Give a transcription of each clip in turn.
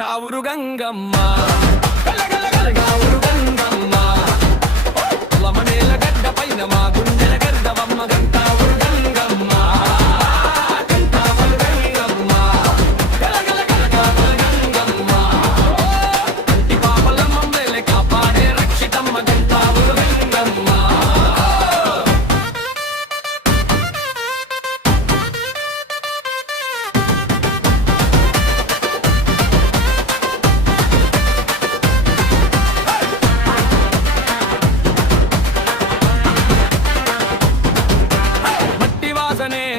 కంటావురు గంగమ్మ గలగలగలగావురు గంగమ్మ పొలమనేల గడ్డ పైన మా గుండెల గర్దవమ్మ కంటావురు గంగమ్మ కంటావురు గంగమ్మ గలగలగలగావురు గంగమ్మ కంటి పాపల మమ్మల్ని కాపాడే రక్షితమ్మ కంటావురు గంగమ్మ.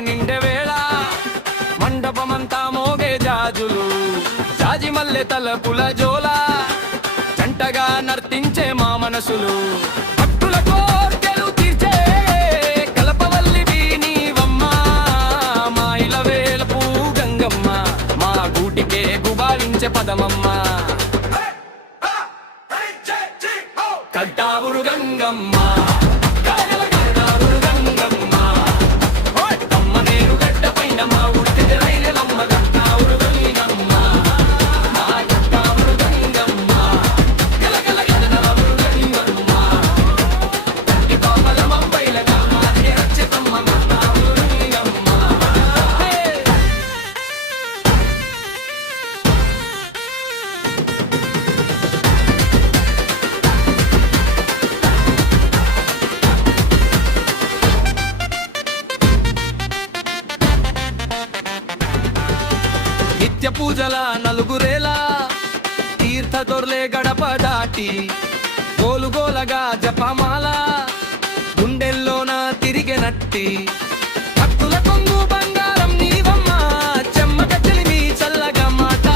నిండే వేళ మండపమంతా మోగే జాజులు జాజి మల్లె తలపుల జోల జంటగా నర్తించే మా మనసులు భక్తుల కోర్కెలు తీర్చే కలపవల్లివి నీవమ్మ మా ఇలవేలపు గంగమ్మ మా గూటికే గుబాళించే పదమమ్మ కంటావురు గంగమ్మ నిత్య పూజల నలుగురేలా తీర్థ దొర్లే గడప దాటి గోలుగోలగా జపమాల గుండెల్లోన తిరిగెనట్టి భక్తుల కొంగు బంగారం నీవమ్మ చెమ్మక చెలిమి చల్లగా మాట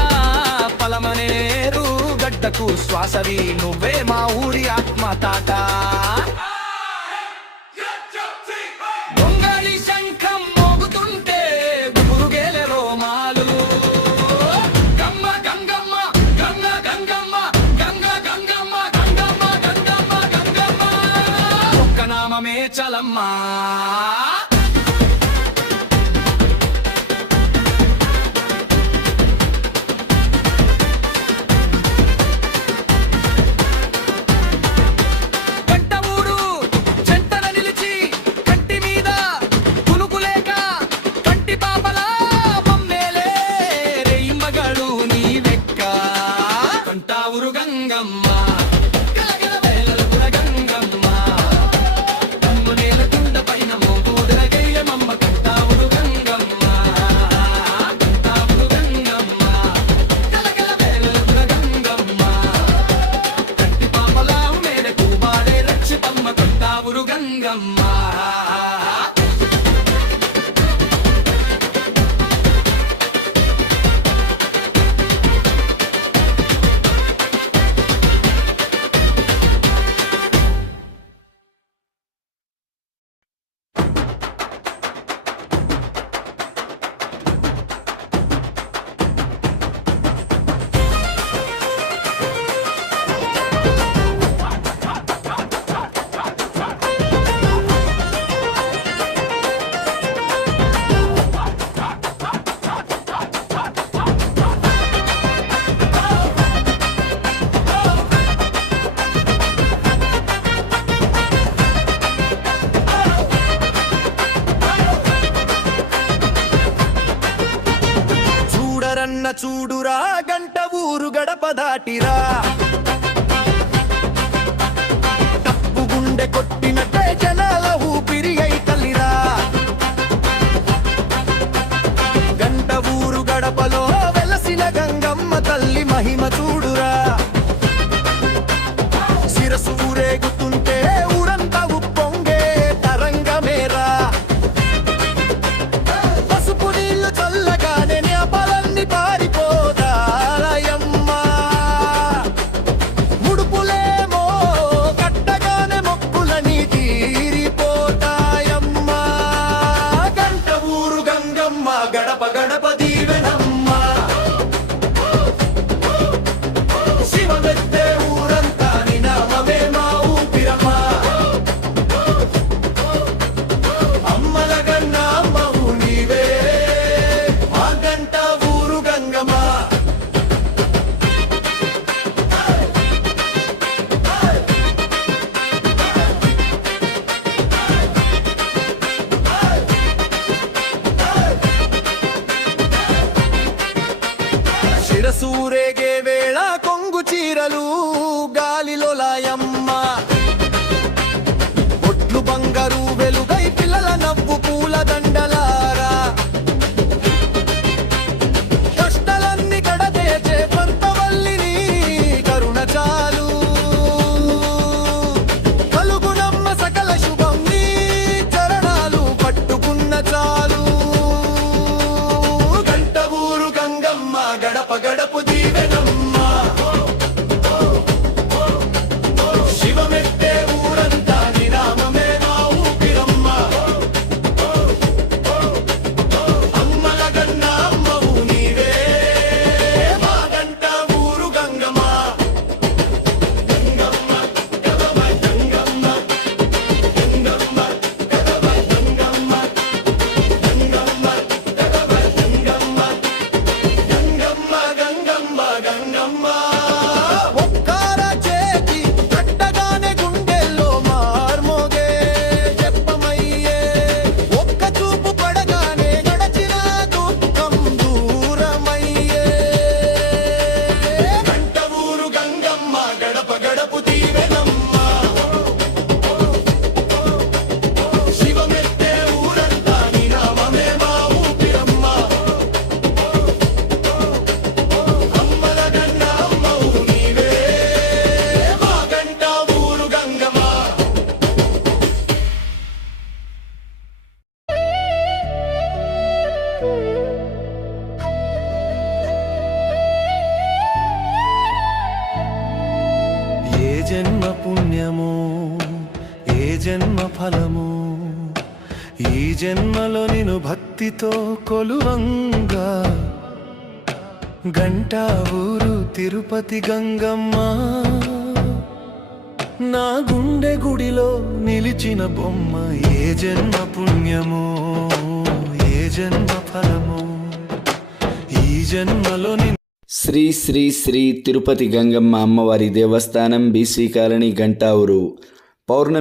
పలమనేరు గడ్డకు శ్వాసవి నువ్వే మా ఊరి ఆత్మ తాట నామమే చలమ్మా గంట ఊరు చెంతన నిలిచి కంటి మీద కునుకులేక కంటి పాపల మమ్మేలే రేయింబగడు నీ వెక్క కంటావురు గంగమ్మ గంగమ్మ. చూడురా గంట ఊరు గడప దాటిరా తప్పు గుండె కొట్టినట్టే జనాల ఊపిరి అయి తల్లిరా గంట ఊరు గడపలో వెలసిన గంగమ్మ తల్లి మహిమ చూడురా శిరసు ఊరేగుతుంటే ఊరంతా ఉప్పొంగే తరంగమేరా పసుపు నీళ్లు చల్లగానే న్యాపాలన్నీ పారిపోదాలయమ్మ ముడుపులేమో కట్టగానే మొక్కులని తీరిపోతాయి శిరసూరేగే వేళ కొంగు చీరలు గాలిలో లాయమ్మ ఒట్లు బంగారు వెలుగై పిల్లల నవ్వు పూల దండలారా కష్టాలన్నీ కడతేచే పంతవల్లిని కరుణ చాలు కలుగునమ్మ సకల శుభం నీ చరణాలు పట్టుకున్న చాలు గంట ఊరు గంగమ్మ గడప గడపు దీవెనమ్మ శివమెత్తే ఊరంతా నీ నామమే మా ఊపిరమ్మ అమ్మల గన్న అమ్మవు నీవే మా గంట ఊరు గంగమ్మ గంగమ్మ గదవ గంగమ్మ గంగమ్మ గదవ గంగమ్మ గంగమ్మ గదవ గంగమ్మ గంగమ్మ గంగమ్మ ఒక్కార చేతి కట్టగానే గుండెల్లో మార్మోగే చెప్పమయ్యే ఒక్క చూపు పడగానే గడచిన దుఃఖం దూరమయ్యే గంట ఊరు గంగమ్మ గడప గడపు దీవెనమ్మ శివమెత్తే ఊరంతా నీ నామమే మా ఊపిరమ్మ అమ్మల గన్న అమ్మవు నీవే మా గంట ఊరు గంగమ్మ ఏ జన్మ పుణ్యము ఏ జన్మ ఫలము ఈ జన్మలో నిన్ను భక్తితో కొలువంగా గంట ఊరు తిరుపతి గంగమ్మ నా గుండె గుడిలో నిలిచిన బొమ్మ ఏ జన్మ పుణ్యము ఏ జన్మ ఫలము ఈ జన్మలో శ్రీ శ్రీ శ్రీ తిరుపతి గంగమ్మ అమ్మవారి దేవస్థానం బీసీ కాలనీ గంటావురు పౌర్ణమి